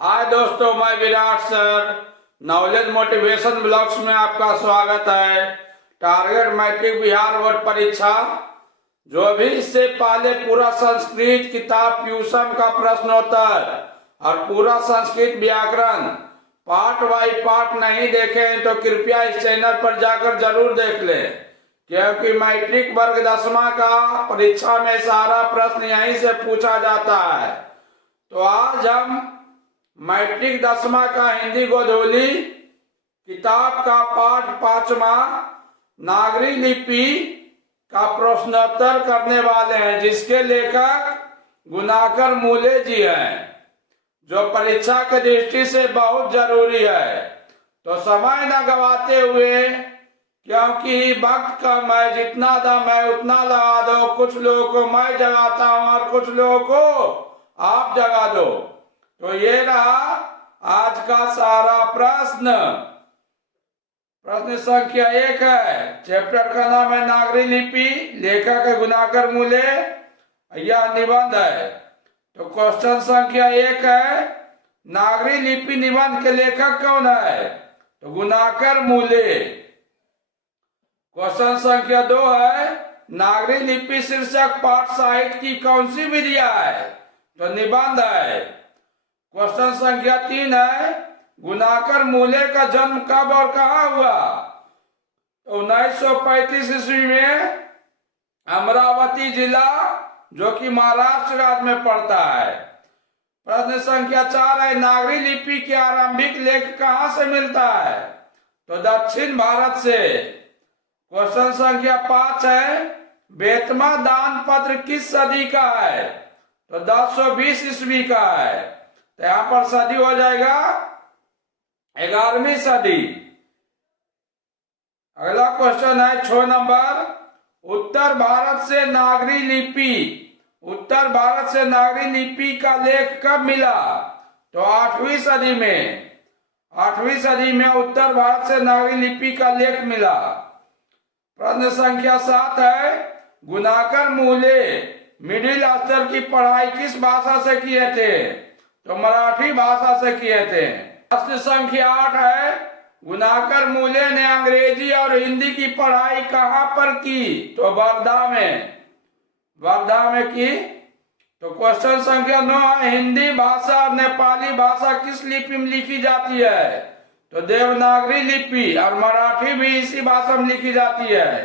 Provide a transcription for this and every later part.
हाय दोस्तों, मैं Virat sir knowledge motivation blogs में आपका स्वागत है। टारगेट मैट्रिक बिहार बोर्ड परीक्षा जो भी इससे पहले पूरा संस्कृत किताब ट्यूशन का प्रश्नोत्तर और पूरा संस्कृत व्याकरण पार्ट बाई पार्ट नहीं देखे हैं तो कृपया इस चैनल पर जाकर जरूर देख लें, क्योंकि मैट्रिक वर्ग 10वां का परीक्षा में सारा प्रश्न यहीं से पूछा जाता है। तो आज हम मैट्रिक 10वां का हिंदी गोधूली किताब का पाठ 5वां नागरी लिपि का प्रश्नोत्तर करने वाले हैं, जिसके लेखक गुणाकर मूले जी हैं, जो परीक्षा की दृष्टि से बहुत जरूरी है। तो समय न गवाते हुए, क्योंकि वक्त का मैं जितना दम है उतना लगा दो, कुछ लोगों को मैं जगाता हूं और कुछ लोगों को आप जगा दो। तो ये रहा आज का सारा प्रश्न। प्रश्न संख्या 1 है, चैप्टर का नाम है नागरी लिपि, लेखक है गुणाकर मूले, यह निबंध है। तो क्वेश्चन संख्या 1 है, नागरी लिपि निबंध के लेखक कौन है? तो गुणाकर मूले। क्वेश्चन संख्या 2 है, नागरी लिपि शीर्षक पाठ साहित्य की कौन सी विधिया है? तो निबंध है। क्वेश्चन संख्या 3 है, गुणाकर मूले का जन्म कब और कहां हुआ? तो 1935 ईस्वी में अमरावती जिला, जो कि महाराष्ट्र राज्य में पड़ता है। प्रश्न संख्या 4 है, नागरी लिपि के आरंभिक लेख कहां से मिलता है? तो दक्षिण भारत से। क्वेश्चन संख्या 5 है, बेतमा दान पत्र किस सदी का है? तो 1020 ईस्वी का है। तो यहां पर सदी हो जाएगा 11वीं सदी। अगला क्वेश्चन है 6 नंबर, उत्तर भारत से नागरी लिपि का लेख कब मिला? तो 8वीं सदी में। 8वीं सदी में उत्तर भारत से नागरी लिपि का लेख मिला। प्रश्न संख्या 7 है, गुणाकर मूले मिडिल स्तर की पढ़ाई किस भाषा से किए थे? तो मराठी भाषा से किए थे। प्रश्न संख्या 8 है, गुणाकर मूले ने अंग्रेजी और हिंदी की पढ़ाई कहां पर की? तो वर्धा में की। तो क्वेश्चन संख्या 9 है, हिंदी भाषा और नेपाली भाषा किस लिपि में लिखी जाती है? तो देवनागरी लिपि, और मराठी भी इसी भाषा में लिखी जाती है।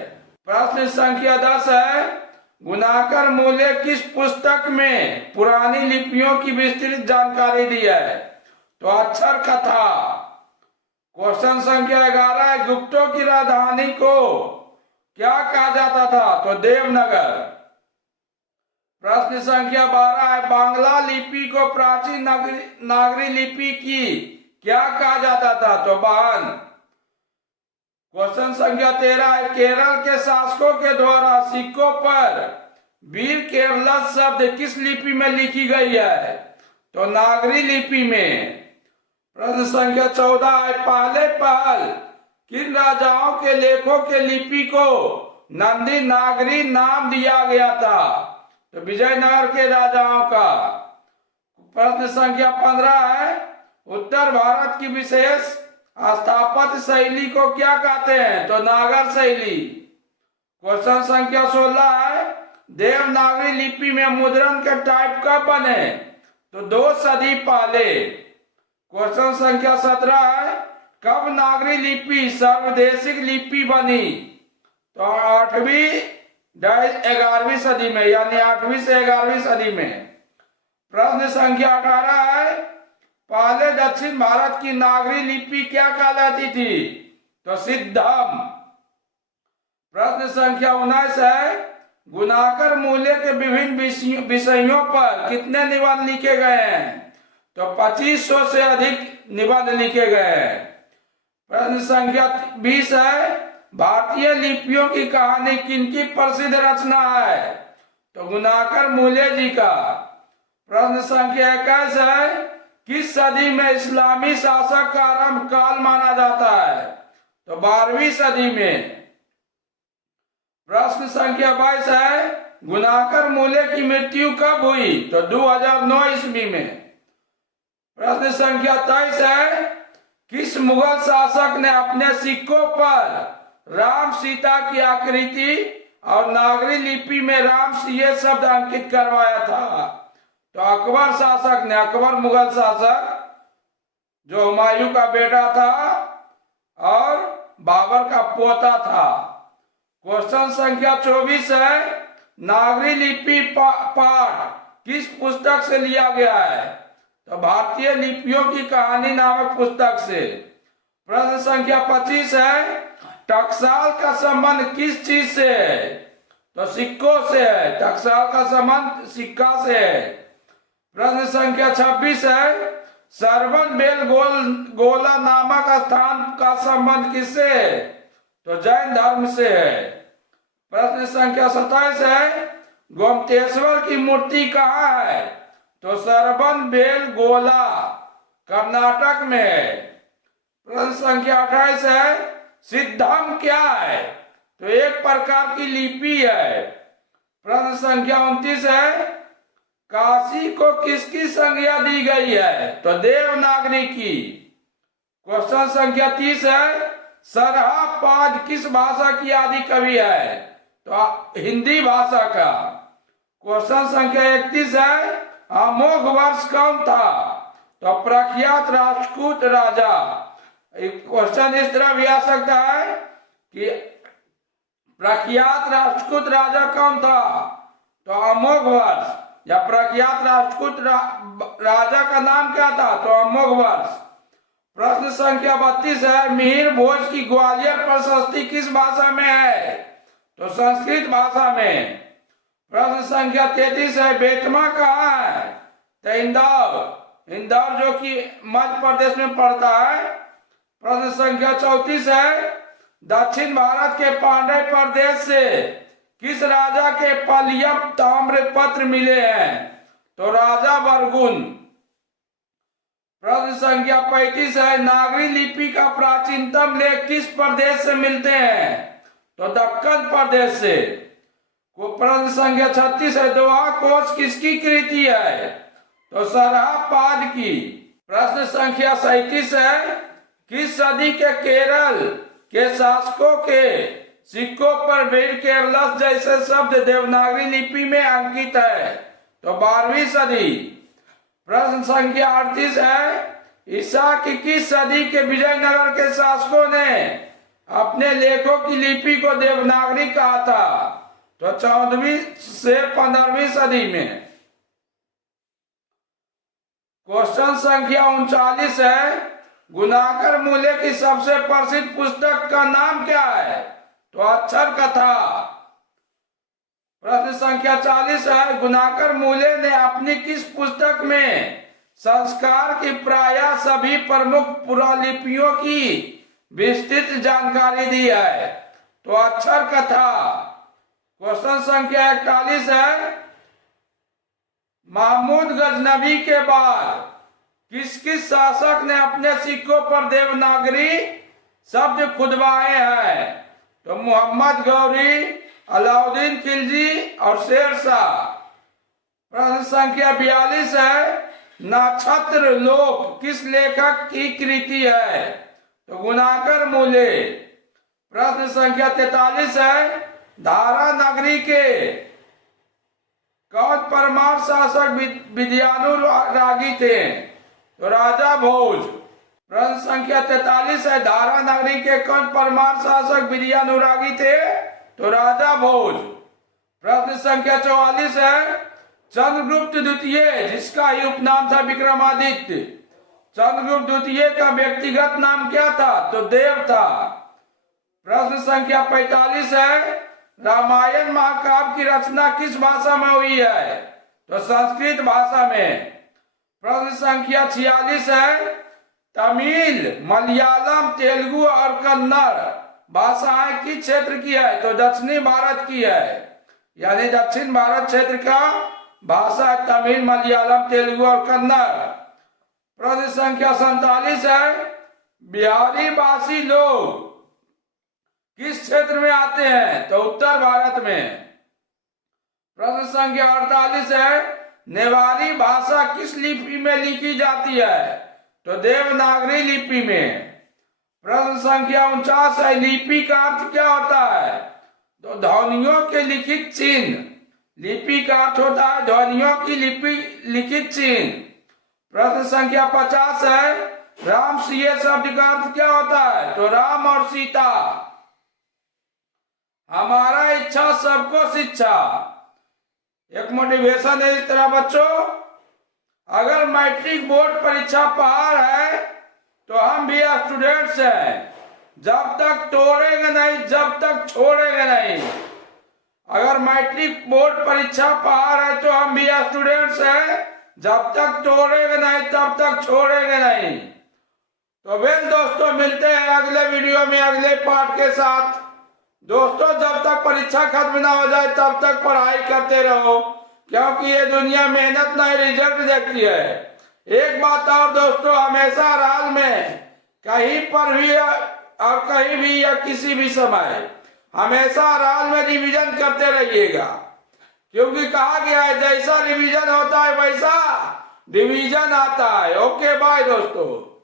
प्रश्न संख्या 10 है, गुणाकर मूले किस पुस्तक में पुरानी लिपियों की विस्तृत जानकारी दी है? तो अक्षर कथा। क्वेश्चन संख्या 11 है, गुप्तों की राजधानी को क्या कहा जाता था? तो देवनगर। प्रश्न संख्या 12 है, बांग्ला लिपि को प्राचीन नागरी लिपि की क्या कहा जाता था? तो बाहन। क्वेश्चन संख्या 13 है, केरल के शासकों के द्वारा सिक्कों पर वीर केरलस शब्द किस लिपि में लिखी गई है? तो नागरी लिपि में। प्रश्न संख्या 14 है, पहले पहल किन राजाओं के लेखों के लिपि को नंदी नागरी नाम दिया गया था? तो विजयनगर के राजाओं का। प्रश्न संख्या 15 है, उत्तर भारत की विशेष स्थापत्य शैली को क्या कहते हैं? तो नागर शैली। क्वेश्चन संख्या 16 है, देवनागरी लिपि में मुद्रण के टाइप कब बने? तो 2 सदी पहले। क्वेश्चन संख्या 17 है, कब नागरी लिपि सर्वदेशिक लिपि बनी? तो 8वीं 11वीं सदी में, यानी 8वीं से 11वीं सदी में। प्रश्न संख्या 18 है, पहले दक्षिण भारत की नागरी लिपि क्या कहलाती थी? तो सिद्धम। प्रश्न संख्या 19 है, गुणाकर मूले के विभिन्न विषयों पर कितने निबंध लिखे गए हैं? तो 2500 से अधिक निबंध लिखे गए हैं। प्रश्न संख्या 20 है, भारतीय लिपियों की कहानी किनकी प्रसिद्ध रचना है? तो गुणाकर मूले जी का। प्रश्न संख्या 21 है, किस सदी में इस्लामी शासक का आरंभ काल माना जाता है? तो 12वीं सदी में। प्रश्न संख्या 22 है, गुणाकर मूले की मृत्यु कब हुई? तो 2009 ईस्वी में। प्रश्न संख्या 23 है, किस मुगल शासक ने अपने सिक्कों पर राम सीता की आकृति और नागरी लिपि में राम ये शब्द अंकित करवाया था? तो अकबर शासक ने, अकबर मुगल शासक जो हुमायूं का बेटा था और बाबर का पोता था। क्वेश्चन संख्या 24 है, नागरी लिपि पाठ किस पुस्तक से लिया गया है? तो भारतीय लिपियों की कहानी नामक पुस्तक से। प्रश्न संख्या 25 है, टकसाल का संबंध किस चीज से है? तो सिक्कों से है। टकसाल का संबंध सिक्का से है। प्रश्न संख्या 26 है, सरवन बेल गोला नामक स्थान का संबंध किससे है? तो जैन धर्म से है। प्रश्न संख्या 27 है, गोमतेश्वर की मूर्ति कहाँ है? तो सरवन बेल गोला कर्नाटक में है। प्रश्न संख्या 28 है, सिद्धम क्या है? तो एक प्रकार की लिपि है। प्रश्न संख्या 29 है, काशी को किसकी संज्ञा दी गई है? तो देवनागरी की। क्वेश्चन संख्या 30 है, सरहापाद किस भाषा की आदि कवि है? तो हिंदी भाषा का। क्वेश्चन संख्या 31 है, अमोघ वर्ष कौन था? तो प्रख्यात राजपूत राजा। क्वेश्चन इस तरह भी आ सकता है कि प्रख्यात राजपूत राजा कौन था? तो अमोघ वर्ष। या प्रख्यात राजपूत राजा का नाम क्या था? तो अमोघ वर्ष। प्रश्न संख्या 32 है, मिहिर भोज की ग्वालियर प्रशस्ति किस भाषा में है? तो संस्कृत भाषा में। प्रश्न संख्या 33 है, बेतमा कहाँ है? तो इंदौर, इंदौर जो कि मध्य प्रदेश में पड़ता है। प्रश्न संख्या 34 है, दक्षिण भारत के पांड्य प्रदेश से किस राजा के पल्लव ताम्र पत्र मिले हैं? तो राजा बरगुन। प्रश्न संख्या 35 है, नागरी लिपि का प्राचीनतम लेख किस प्रदेश से मिलते हैं? तो दक्कन प्रदेश से। प्रश्न संख्या 36 है, दोहा कोश किसकी कृति है? तो सरहापाद की। प्रश्न संख्या 37 है, किस सदी के केरल के शासकों के सिक्कों पर वीर केरलस जैसे शब्द देवनागरी लिपि में अंकित है? तो 12वीं सदी। प्रश्न संख्या 38 है, ईसा की किस सदी के विजयनगर के शासकों ने अपने लेखों की लिपि को देवनागरी कहा था? तो 14वीं से 15वीं सदी में। क्वेश्चन संख्या 39 है, गुणाकर मूले की सबसे प्रसिद्ध पुस्तक का नाम क्या है? तो अक्षर कथा। प्रश्न संख्या 40 है, गुणाकर मूले ने अपनी किस पुस्तक में संस्कार की प्रायः सभी प्रमुख पुरालिपियों की विस्तृत जानकारी दी है? तो अक्षर कथा। क्वेश्चन संख्या 41 है, महमूद गजनबी के बाद किस किस शासक ने अपने सिक्कों पर देवनागरी शब्द खुदवाए हैं? तो मोहम्मद गौरी, अलाउद्दीन खिलजी और शेरशाह। प्रश्न संख्या 42 है, नक्षत्र लोक किस लेखक की कृति है? तो गुणाकर मूले। प्रश्न संख्या 43 है, धारा नगरी के कौन परमार शासक विद्यानुरागी थे? तो राजा भोज। प्रश्न संख्या 43 है, धारा नगरी के कौन परमार शासक विद्यानुरागी थे? तो राजा भोज। प्रश्न संख्या 44 है, चंद्रगुप्त द्वितीय जिसका ही उपनाम था विक्रमादित्य, चंद्रगुप्त द्वितीय का व्यक्तिगत नाम क्या था? तो देव था। प्रश्न संख्या 45 है, रामायण महाकाव्य की रचना किस भाषा में हुई है? तो संस्कृत भाषा में। प्रश्न संख्या 46 है, तमिल, मलयालम, तेलुगु और कन्नड़ भाषाएं किस क्षेत्र की है? तो दक्षिणी भारत की है। यानी दक्षिण भारत क्षेत्र का भाषा तमिल, मलयालम, तेलुगु और कन्नड़। प्रश्न संख्या 47 है, बिहारी भाषी लोग किस क्षेत्र में आते हैं? तो उत्तर भारत में। प्रश्न संख्या 48 है, नेवारी भाषा किस लिपि में लिखी जाती है? तो देवनागरी लिपि में। प्रश्न संख्या 49 है, लिपि का अर्थ क्या होता है? तो ध्वनियों के लिखित चिन्ह। लिपि का अर्थ होता है ध्वनियों की लिखित चिन्ह। प्रश्न संख्या 50 है, राम सीए शब्द का अर्थ क्या होता है? तो राम और सीता। हमारा इच्छा सबको शिक्षा। एक मोटिवेशन है इस तरह बच्चों, अगर मैट्रिक बोर्ड परीक्षा पार है तो हम भी स्टूडेंट्स हैं, जब तक तोड़ेंगे नहीं, जब तक छोड़ेंगे नहीं। अगर मैट्रिक बोर्ड परीक्षा पार है तो हम भी स्टूडेंट्स हैं, जब तक तोड़ेंगे नहीं तब तक छोड़ेंगे नहीं। तो वेल दोस्तों, मिलते हैं अगले वीडियो में अगले पार्ट के साथ। दोस्तों, जब तक परीक्षा खत्म ना हो जाए तब तक पढ़ाई करते रहो, क्योंकि ये दुनिया मेहनत नहीं रिजल्ट देखती है। एक बात और दोस्तों, हमेशा राज में कहीं पर भी और कहीं भी या किसी भी समय हमेशा राज में रिवीजन करते रहिएगा, क्योंकि कहा गया है जैसा रिवीजन होता है वैसा डिवीजन आता है। ओके बाय दोस्तों।